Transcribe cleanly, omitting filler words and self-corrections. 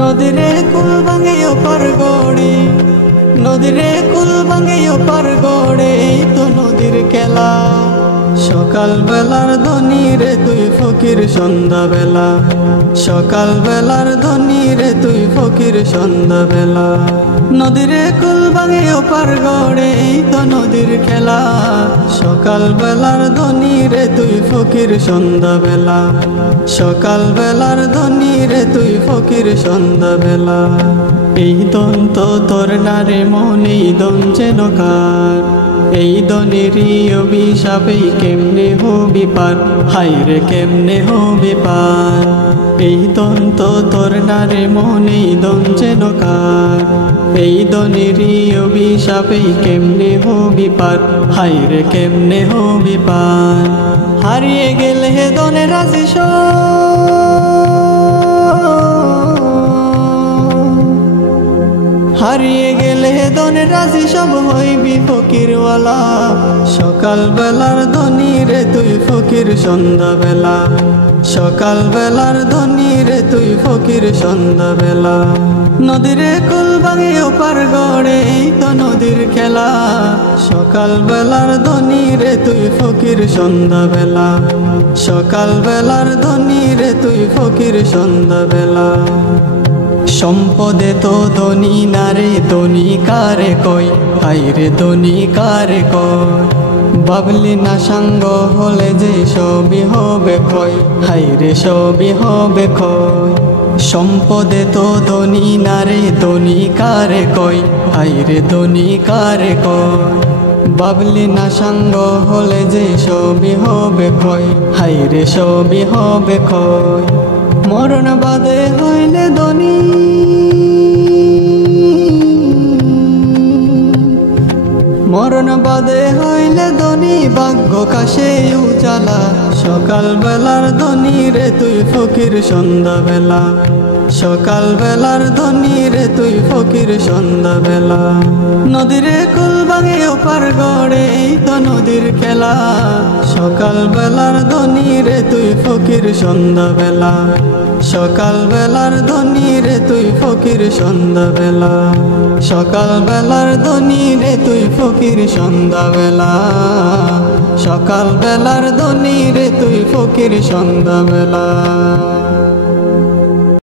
নদীরে কুল ভাঙে ওপার গড়ে, নদীরে কুল ভাঙে ওপার গড়ে, এই তো নদীর খেলা। সকাল বেলার ধ্বনি রে তুই ফকির সন্ধ্যা বেলা, সকাল বেলার ধ্বনি রে তুই ফকির সন্ধ্যা বেলা। নদীরে কুল ভাঙে ওপার গড়ে, এই তো নদীর খেলা। সকাল বেলার ধ্বনি রে তুই ফকির সন্ধ্যা বেলা, সকাল বেলার ধ্বনি রে তুই ফকির সন্ধ্যা বেলা। এই দন তো তোর নারে মন, এই দন যেন কার, এই দনেরই অভিশাপে কেমনে হবি পার, হায়রে কেমনে হবি পার। এই দন তো তোর নারে মন, এই দন যেন কার, এই দনেরই অভিশাপে কেমনে হবি পার, হায়রে কেমনে হবি পার। হারিয়ে গেলে হে দনে রাজি হারিয়ে গেলে দনে রাজি সব হইবি ফকিরওয়ালা। সকাল বেলার ধ্বনি রে তুই ফকির সন্ধ্যা বেলা, সকাল বেলার ধ্বনি রে তুই ফকির সন্ধ্যা বেলা। নদীরে কুল ভাঙে ওপার গড়ে, এই তো নদীর খেলা। সকাল বেলার ধ্বনি রে তুই ফকির সন্ধ্যা বেলা, সকাল বেলার ধ্বনি রে তুই ফকির সন্ধ্যা বেলা। সম্পদে তো ধনী নারে, ধনী কারে কই, হায়রে ধনী কারে কই। ভাবলি না সাঙ্গ হলে যে সবই হবে ক্ষয়, হায়রে সবই হবে ক্ষয়। সম্পদে তো ধনী নারে, ধনী কারে কই, হায়রে ধনী কারে কই। ভাবলি না সাঙ্গ হলে যে সবই হবে ক্ষয়, হায়রে সবই হবে ক্ষয়। মরণ বাদে হইলে ধনী, মরণ বাদে হইলে ধনী, ভাগ্য কাশে উজালা। সকাল বেলার ধ্বনি রে তুই ফকির সন্ধ্যা বেলা, সকাল বেলার ধ্বনি রে তুই ফকির সন্ধ্যা বেলা। নদীরে কুল ভাঙে ওপার গড়ে, এই তো নদীর খেলা। সকাল বেলার ধ্বনি রে তুই ফকির সন্ধ্যা বেলা, সকাল বেলার ধ্বনি রে তুই ফকির সন্ধ্যা বেলা। সকাল বেলার ধ্বনি রে তুই ফকির সন্ধ্যা বেলা, সকাল বেলার ধ্বনি রে তুই ফকির সন্ধ্যা বেলা।